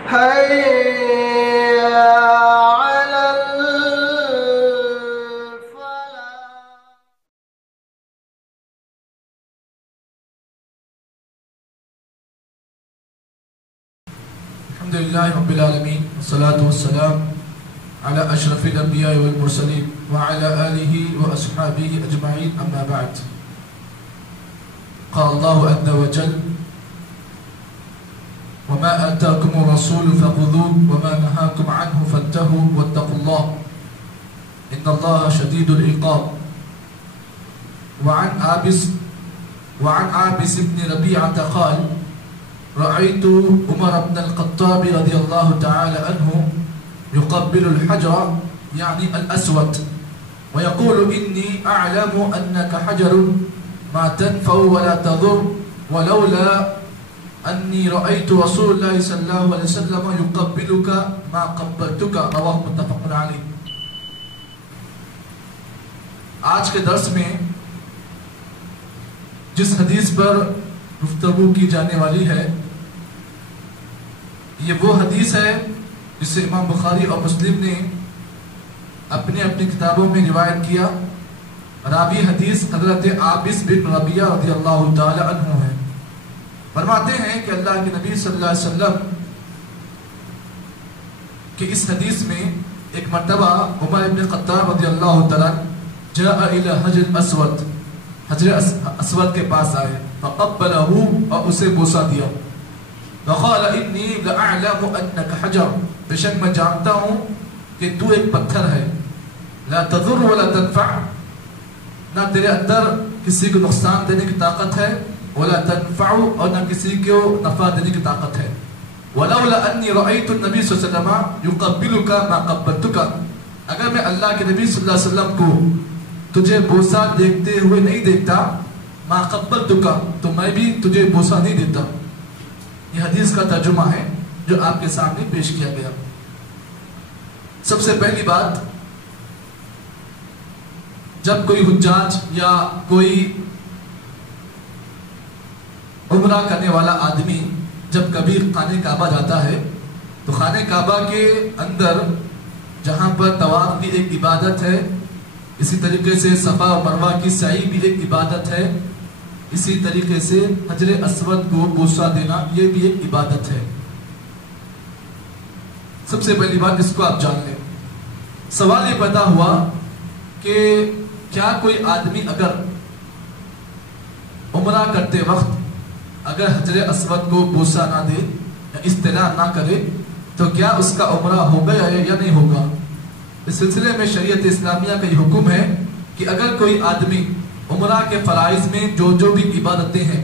حي على الفلاح. الحمد لله رب العالمين والصلاة والسلام على أشرف الأنبياء والمرسلين وعلى آله وأصحابه أجمعين أما بعد. قال الله عز وجل: وما آتاكم الرسول فخذوه وما نهاكم عنه فانتهوا واتقوا الله إن الله شديد العقاب. وعن عابس بن ربيعة قال: رأيت عمر بن الخطاب رضي الله تعالى عنه يقبل الحجر يعني الأسود ويقول: إني أعلم أنك حجر ما تنفع ولا تضر ولولا أني رأيت رسول الله صلى الله عليه وسلم يقبلك ما قبلتك. رواه متفق علیہ. آج کے درس میں جس حدیث پر گفتگو کی جانے والی ہے یہ وہ حدیث ہے جسے امام بخاری اور مسلم نے اپنی کتابوں میں روایت کیا. راوی حدیث حضرت عابس بن ربیعہ رضی اللہ تعالی عنہ ہے. فرماتے ہیں کہ اللہ کے نبی صلی اللہ علیہ وسلم کہ اس حدیث میں ایک مرتبہ عمر بن خطاب رضی اللہ تعالی جاء الى حجر اسود، حجر اسود کے پاس آئے، فقبلہ اور اسے بوسہ دیا. وقال: انی لأعلم انک حجر، بے شک میں جانتا ہوں کہ تو ایک پتھر ہے. لا تضر ولا تنفع، نہ تیرے اندر کسی کو نقصان دینے کی طاقت ہے، ولا تنفع اور نہ کسی کو نفع دینے کی طاقت ہے. ولولا انی رأیت النبی صلی اللہ علیہ وسلم یقبلک ما قبلتک، اگر میں اللہ کے نبی صلی اللہ علیہ وسلم کو تجھے بوسہ دیکھتے ہوئے نہیں دیکھتا، ما قبلتک تو میں بھی تجھے بوسہ نہیں دیتا. یہ حدیث کا ترجمہ ہے جو آپ کے سامنے پیش کیا گیا. سب سے پہلی بات، جب کوئی حجاج یا کوئی عمرہ کرنے والا آدمی جب کبھی خانہ کعبہ جاتا ہے تو خانہ کعبہ کے اندر جہاں پر طواف بھی ایک عبادت ہے، اسی طریقے سے صفا و مروہ کی سعی بھی ایک عبادت ہے، اسی طریقے سے حجر اسود کو بوسہ دینا یہ بھی ایک عبادت ہے. سب سے پہلی بات اس کو آپ جان لیں. سوال یہ پیدا ہوا کہ کیا کوئی آدمی اگر عمرہ کرتے وقت اگر حجر اسود کو بوسہ نہ دے یا استلام نہ کرے تو کیا اس کا عمرہ ہو گیا ہے یا نہیں ہوگا؟ اس سلسلے میں شریعت اسلامیہ کا یہ حکم ہے کہ اگر کوئی آدمی عمرہ کے فرائض میں جو بھی عبادتیں ہیں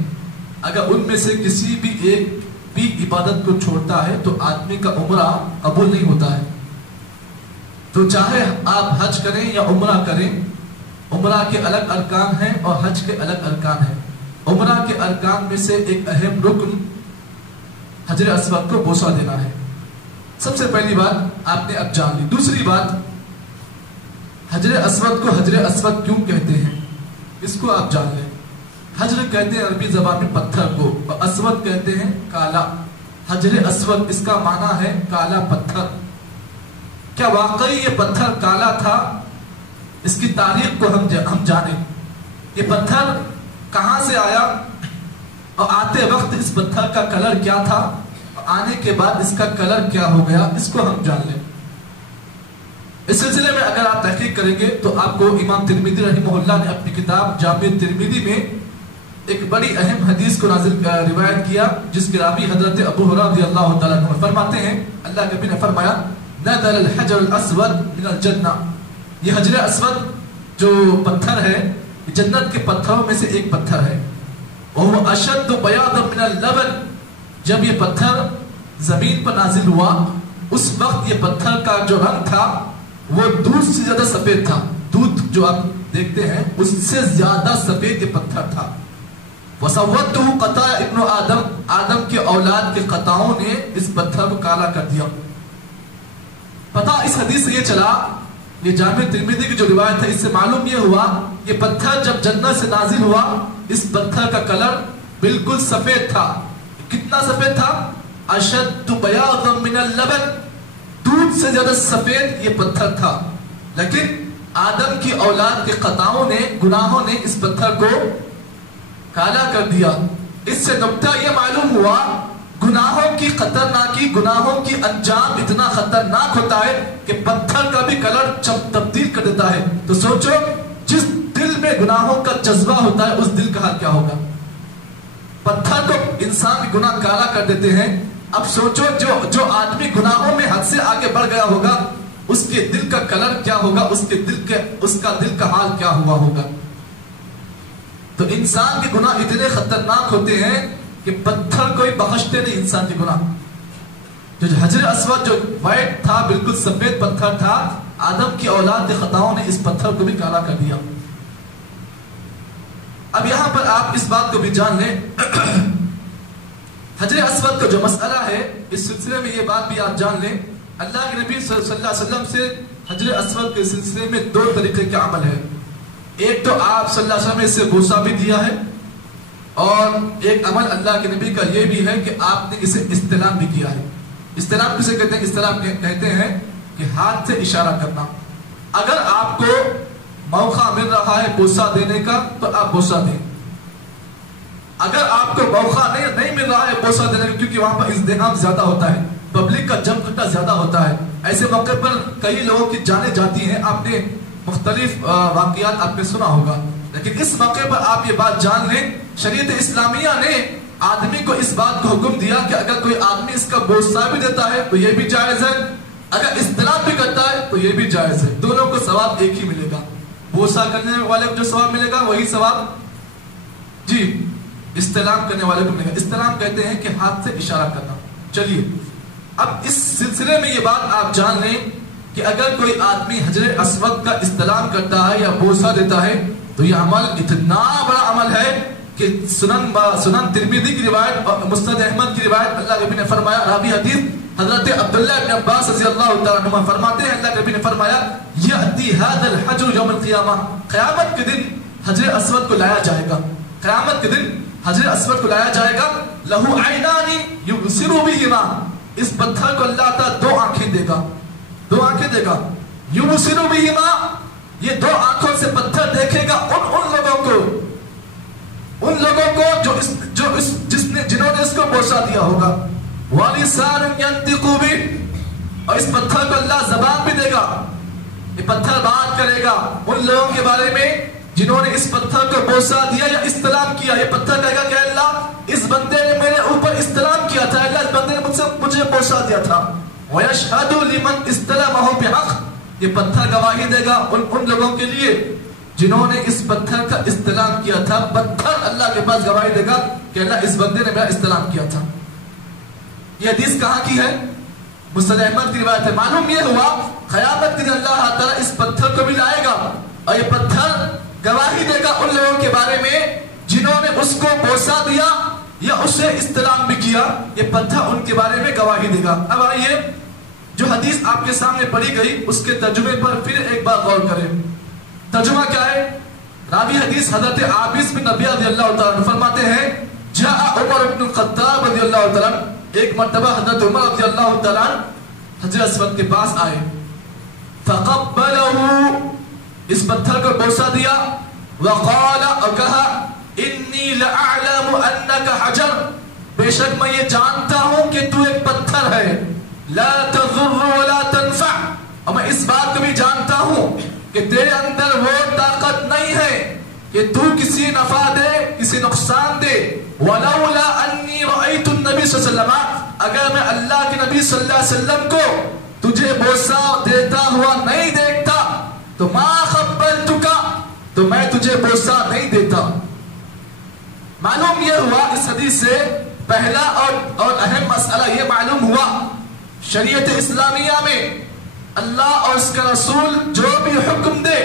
اگر ان میں سے کسی بھی ایک بھی عبادت کو چھوڑتا ہے تو آدمی کا عمرہ قبول نہیں ہوتا ہے. تو چاہے آپ حج کریں یا عمرہ کریں، عمرہ کے الگ ارکان ہیں اور حج کے الگ ارکان ہیں. عمرہ کے ارکان میں سے ایک اہم رکن حجر اسود کو بوسہ دینا ہے. سب سے پہلی بات آپ نے اب جان لی. دوسری بات، حجر اسود کو حجر اسود کیوں کہتے ہیں اس کو آپ جان لیں. حجر کہتے ہیں عربی زبان میں پتھر کو، اور اسود کہتے ہیں کالا. حجر اسود اس کا معنی ہے کالا پتھر. کیا واقعی یہ پتھر کالا تھا؟ اس کی تاریخ کو ہم جانیں. یہ پتھر کہاں سے آیا اور آتے وقت اس پتھر کا کلر کیا تھا اور آنے کے بعد اس کا کلر کیا ہو گیا، اس کو ہم جان لیں. اس سلسلے میں اگر آپ تحقیق کریں گے تو آپ کو امام ترمذی رحمہ اللہ نے اپنی کتاب جامع ترمذی میں ایک بڑی اہم حدیث کو روایت کیا جس کے راوی حضرت ابو ہریرہ رضی اللہ تعالیٰ عنہ فرماتے ہیں اللہ کے نبی نے فرمایا: نزل الحجر الاسود من الجنہ، یہ حجر اسود جو پتھر ہے جنت کے پتھروں میں سے ایک پتھر ہے. وَهُوَ أَشَدُّ بَيَاضًا مِنَ اللَّبَنِ، جب یہ پتھر زمین پر نازل ہوا اس وقت یہ پتھر کا جو رنگ تھا وہ دودھ سے زیادہ سفید تھا. دودھ جو آپ دیکھتے ہیں اس سے زیادہ سفید یہ پتھر تھا. وَسَوَّدْتُهُ قَطَايَا ابن آدم کے اولاد کے قطاؤں نے اس پتھر کو کالا کر دیا. پتہ اس حدیث سے یہ چلا، یہ جامع ترمذی کی جو روایت ہے اس سے معلوم یہ ہوا یہ پتھر جب جنت سے نازل ہوا اس پتھر کا کلر بالکل سفید تھا. کتنا سفید تھا؟ اشد بیاضا من اللبن، دودھ سے زیادہ سفید یہ پتھر تھا، لیکن آدم کی اولاد کے خطاؤں نے، گناہوں نے اس پتھر کو کالا کر دیا۔ اس سے نقطہ یہ معلوم ہوا گناہوں کی خطرناکی، گناہوں کی انجام اتنا خطرناک ہوتا ہے کہ پتھر کا بھی کلر تبدیل کر دیتا ہے۔ تو سوچو جس دل میں گناہوں کا جذبہ ہوتا ہے اس دل کا حال کیا ہوگا۔ پتھر کو انسان کی گناہ کالا کر دیتے ہیں، اب سوچو جو آدمی گناہوں میں حد سے آگے بڑھ گیا ہوگا اس کے دل کا کلر کیا ہوگا، اس کا دل کا حال کیا ہوا ہوگا۔ تو انسان کے گناہ اتنے خطرناک ہوتے ہیں کہ پتھر کوئی بخشتے نہیں انسان کے گناہ۔ جو حجر اسود جو وائٹ تھا، بالکل سفید پتھر تھا، آدم کی اولاد کے خطاؤں نے اس پتھر کو بھی کالا کر دیا۔ اب یہاں پر آپ اس بات کو بھی جان لیں، حجر اسود کا جو مسئلہ ہے اس سلسلے میں یہ بات بھی آپ جان لیں، اللہ کے نبی صلی اللہ علیہ وسلم سے حجر اسود کے سلسلے میں دو طریقے کا عمل ہے۔ ایک تو آپ صلی اللہ علیہ وسلم نے اسے بوسہ بھی دیا ہے، اور ایک عمل اللہ کے نبی کا یہ بھی ہے کہ آپ نے اسے استلام بھی کیا ہے۔ استلام کسے کہتے ہیں؟ استلام کہتے ہیں کہ ہاتھ سے اشارہ کرنا۔ اگر آپ کو موقع مل رہا ہے بوسہ دینے کا تو آپ بوسہ دیں، اگر آپ کو موقع نہیں مل رہا ہے بوسہ دینے کا، کیونکہ وہاں پر ازدحام زیادہ ہوتا ہے، پبلک کا جم گھٹا زیادہ ہوتا ہے، ایسے موقع پر کئی لوگوں کی جانیں جاتی ہیں، آپ نے مختلف واقعات آپ نے سنا ہوگا، لیکن اس موقع پر آپ یہ بات جان لیں، شریعت اسلامیہ نے آدمی کو اس بات کو حکم دیا کہ اگر کوئی آدمی اس کا بوسہ بھی دیتا ہے تو یہ بھی جائز ہے، اگر استلام بھی کرتا ہے تو یہ بھی جائز ہے، دونوں کو ثواب ایک ہی ملے گا۔ بوسہ کرنے والے کو جو ثواب ملے گا وہی ثواب جی استلام کرنے والے کو ملے گا۔ استلام کہتے ہیں کہ ہاتھ سے اشارہ کرنا۔ چلیے اب اس سلسلے میں یہ بات آپ جان لیں کہ اگر کوئی آدمی حجر اسود کا استلام کرتا ہے یا بوسہ دیتا ہے تو یہ عمل اتنا بڑا عمل ہے کہ سنن ترمذی کی روایت اور مسند احمد کی روایت، اللہ کے نبی نے فرمایا، راوی حدیث حضرت عبداللہ ابن عباس رضی اللہ تعالیٰ عنہ فرماتے ہیں، اللہ کے نبی نے فرمایا، یأتی ھذا الحجر یوم القیامہ، قیامت کے دن حجر اسود کو لایا جائے گا، قیامت کے دن حجر اسود کو لایا جائے گا، لہو عینان یبصر بہما، اس پتھر کو اللہ تعالیٰ دو آنکھیں دے گا، دو آنکھیں دے گا، یبصر بہما، یہ دو آنکھوں سے پتھر دیکھے گا ان لوگوں کو جنہوں نے اس کو بوسہ دیا ہوگا، وَلِسَانٌ يَنْطِقُ بِهِ، اور اس پتھر کو اللہ زبان بھی دے گا، یہ پتھر بات کرے گا ان لوگوں کے بارے میں جنہوں نے اس پتھر کو بوسہ دیا یا استلام کیا۔ یہ پتھر کہے گا کہ اللہ اس بندے نے میرے اوپر استلام کیا تھا، اللہ اس بندے نے مجھے بوسہ دیا تھا۔ وَيَشْهَدُ لِمَنْ اسْتَلَمَهُ بِحَقٍّ، یہ پتھر گواہی دے گا ان لوگوں کے لیے جنہوں نے اس پتھر کا استلام کیا تھا، پتھر اللہ کے پاس گواہی دے گا کہ اللہ اس بندے نے میرا استلام کیا تھا۔ یہ حدیث کہاں کی ہے؟ مسند احمد کی روایت ہے۔ معلوم یہ ہوا قیامت کے دن اللہ تعالیٰ اس پتھر کو بھی لائے گا اور یہ پتھر گواہی دے گا ان لوگوں کے بارے میں جنہوں نے اس کو بوسہ دیا یا اسے استلام بھی کیا، یہ پتھر ان کے بارے میں گواہی دے گا۔ اب آئیے جو حدیث آپ کے سامنے پڑھی گئی اس کے ترجمے پر پھر ایک بار غور کریں۔ ترجمہ کیا ہے؟ راوی حدیث حضرت عابس بن نبی رضی اللہ تعالیٰ عنہ فرماتے ہیں، جاء عمر بن الخطاب رضی اللہ تعالیٰ عنہ، ایک مرتبہ حضرت عمر رضی اللہ تعالیٰ عنہ حجر اسود کے پاس آئے، فقبلہ، اس پتھر کو بوسہ دیا، وقال، اور کہا، انی لأعلم انک حجر، بے شک میں یہ جانتا ہوں کہ تو ایک پتھر ہے، لا تضر ولا تنفع، اور میں اس بات کو بھی جانتا ہوں کہ تیرے اندر وہ طاقت نہیں ہے کہ تو کسی نفع دے کسی نقصان دے، ولولا انی رأیت النبی صلی اللہ علیہ وسلم، اگر میں اللہ کے نبی صلی اللہ علیہ وسلم کو تجھے بوسہ دیتا ہوا نہیں دیکھتا تو ما قبلتک، تو میں تجھے بوسہ نہیں دیتا۔ معلوم یہ ہوا اس حدیث سے پہلا اور اہم مسئلہ یہ معلوم ہوا، شریعت اسلامیہ میں اللہ اور اس کا رسول جو بھی حکم دے،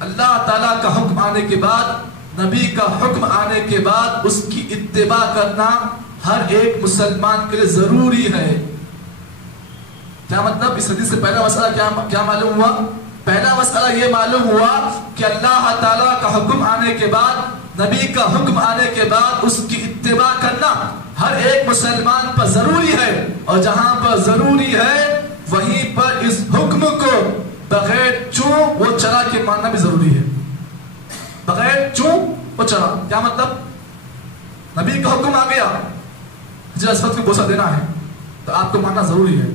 اللہ تعالیٰ کا حکم آنے کے بعد، نبی کا حکم آنے کے بعد اس کی اتباع کرنا ہر ایک مسلمان کے لیے ضروری ہے۔ کیا مطلب؟ اس حدیث سے پہلا مسئلہ کیا معلوم ہوا؟ پہلا مسئلہ یہ معلوم ہوا کہ اللہ تعالیٰ کا حکم آنے کے بعد، نبی کا حکم آنے کے بعد اس کی اتباع کرنا ہر ایک مسلمان پر ضروری ہے، اور جہاں پر ضروری ہے وہیں پر اس حکم کو بغیر چوں وہ چرا کے ماننا بھی ضروری ہے. بغیر چوں وہ چرا کیا مطلب؟ نبی کا حکم آ گیا حجر اسود کو بوسہ دینا ہے تو آپ کو ماننا ضروری ہے.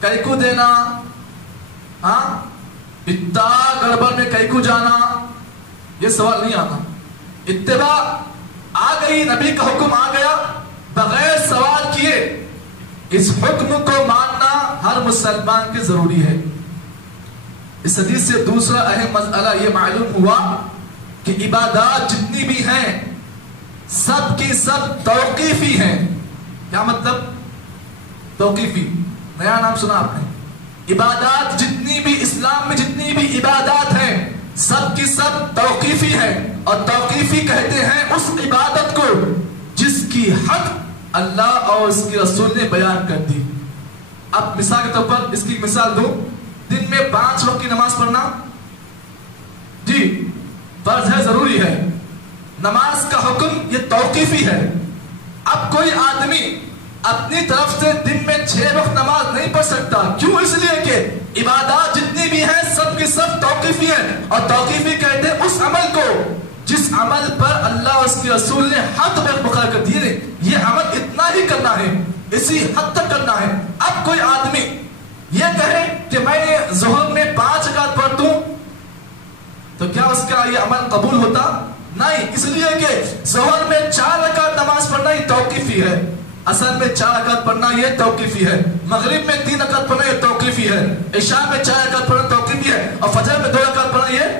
کئی کو دینا، ہاں اتنا گڑبڑ میں کئی کو جانا، یہ سوال نہیں آنا. اتباع آ گئی، نبی کا حکم آ گیا، بغیر سوال کیے اس حکم کو ماننا ہر مسلمان کے ضروری ہے. اس حدیث سے دوسرا اہم مسئلہ یہ معلوم ہوا کہ عبادات جتنی بھی ہیں سب کی سب توقیفی ہیں. کیا مطلب توقیفی؟ نیا نام سنا آپ نے. عبادات جتنی بھی اسلام میں جتنی بھی عبادات ہیں سب کی سب توقیفی ہیں، اور توقیفی کہتے ہیں اس عبادت کو جس کی حد اللہ اور اس کے رسول نے بیان کر دی. اب مثال کے طور پر اس کی مثال دو، دن میں 5 وقت کی نماز پڑھنا جی فرض ہے، ضروری ہے. نماز کا حکم یہ توقیفی ہے. اب کوئی آدمی اپنی طرف سے دن میں 6 وقت نماز نہیں پڑھ سکتا. کیوں؟ اس لیے کہ عبادات جتنی بھی ہیں سب کی سب توقیفی ہیں، اور توقیفی کہتے ہیں اس عمل کو جس عمل پر اللہ اور اس کے رسول نے حد مقرر کر دیے، یہ عمل اتنا ہی کرنا ہے، اسی حد تک کرنا ہے. اب کوئی آدمی یہ کہے کہ میں ظہر میں 5 رکعت پڑھتا ہوں تو کیا اس کا یہ عمل قبول ہوتا؟ نہیں، اس لیے کہ ظہر میں 4 رکعت نماز پڑھنا یہ توقیفی ہے، عصر میں 4 رکعت پڑھنا یہ توقیفی ہے، مغرب میں 3 رکعت پڑھنا یہ توقیفی ہے، عشاء میں 4 رکعت پڑھنا توقیفی ہے، اور فجر میں 2 رکعت پڑھنا یہ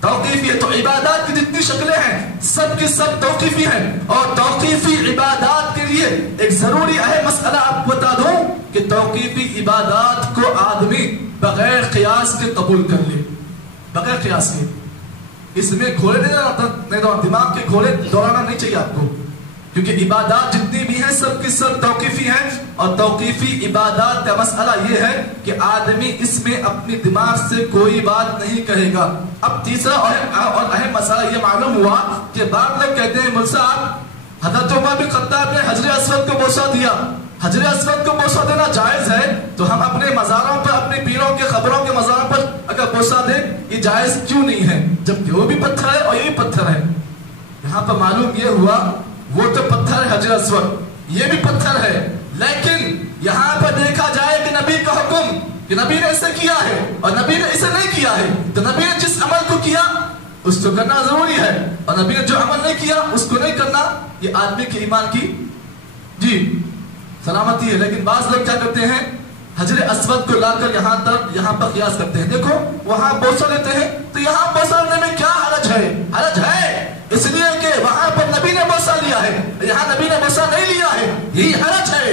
توقیفی ہے. تو عبادات کی جتنی شکلیں ہیں سب کی سب توقیفی ہیں، اور توقیفی عبادات کے لیے ایک ضروری اہم مسئلہ آپ کو بتا دوں کہ توقیفی عبادات کو آدمی بغیر قیاس کے قبول کر لے، بغیر قیاس کے. اس میں گھوڑے نہیں دوڑانا، دماغ کے گھوڑے دوڑانا نہیں چاہیے آپ کو، کیونکہ عبادات جتنی بھی ہیں سب کی سب توقیفی ہیں. اور توقیفی عبادات کا مسئلہ یہ ہے کہ آدمی اس میں اپنی دماغ سے کوئی بات نہیں کہے گا. اب تیسرا اور اہم مسئلہ یہ معلوم ہوا کہ بعض لوگ کہتے ہیں مول صاحب حضرت عمر بن خطاب نے حجر اسود کو بوسہ دیا، حجر اسود کو بوسہ دینا جائز ہے، تو ہم اپنے مزاروں پر، اپنے پیروں کے قبروں کے مزاروں پر اگر بوسہ دیں یہ جائز کیوں نہیں ہے، جبکہ وہ بھی پتھر ہے اور یہ بھی پتھر ہے. یہاں پر معلوم یہ ہوا وہ تو پتھر ہے حجر اسود، یہ بھی پتھر ہے، لیکن یہاں پر دیکھا جائے کہ نبی کا حکم کہ نبی نے اسے کیا ہے اور نبی نے اسے نہیں کیا ہے، تو نبی نے جس عمل کو کیا اس کو کرنا ضروری ہے، اور نبی نے جو عمل نہیں کیا اس کو نہیں کرنا. یہ آدمی کے ایمان کی جی سلامتی ہے. لیکن بعض لوگ کیا کرتے ہیں حجر اسود کو لا کر یہاں پر قیاس کرتے ہیں. دیکھو وہاں بوسہ لیتے ہیں تو یہاں بوسہ لینے میں کیا حرج ہے؟ حرج ہے اس لیے کہ وہاں پر نبی نے بوسہ لیا ہے، یہاں نبی نے بوسہ نہیں لیا ہے، یہی حرج ہے.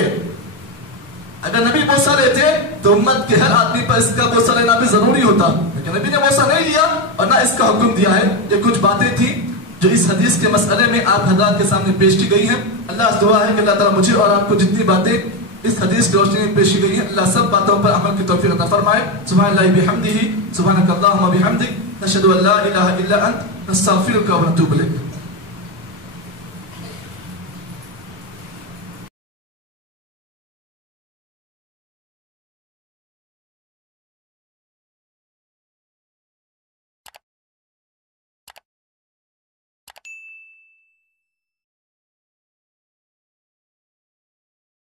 اگر نبی بوسہ لیتے تو امت کے ہر آدمی پر اس کا بوسہ لینا بھی ضروری ہوتا، لیکن نبی نے بوسہ نہیں لیا اور نہ اس کا حکم دیا ہے. یہ کچھ باتیں تھیں جو اس حدیث کے مسئلے میں آپ حضرات کے سامنے پیش کی گئی ہیں. اللہ سے دعا ہے کہ اللہ تعالیٰ مجھے اور آپ کو جتنی باتیں اس حدیث کی روشنی میں پیش کی گئی ہیں اللہ سب باتوں پر عمل کی توفیق عطا فرمائے. سبحان اللہ بحمدہ، سبحانک اللہم وبحمدک، نشہد ان لا الہ الا انت، نستغفرک ونتوب الیک.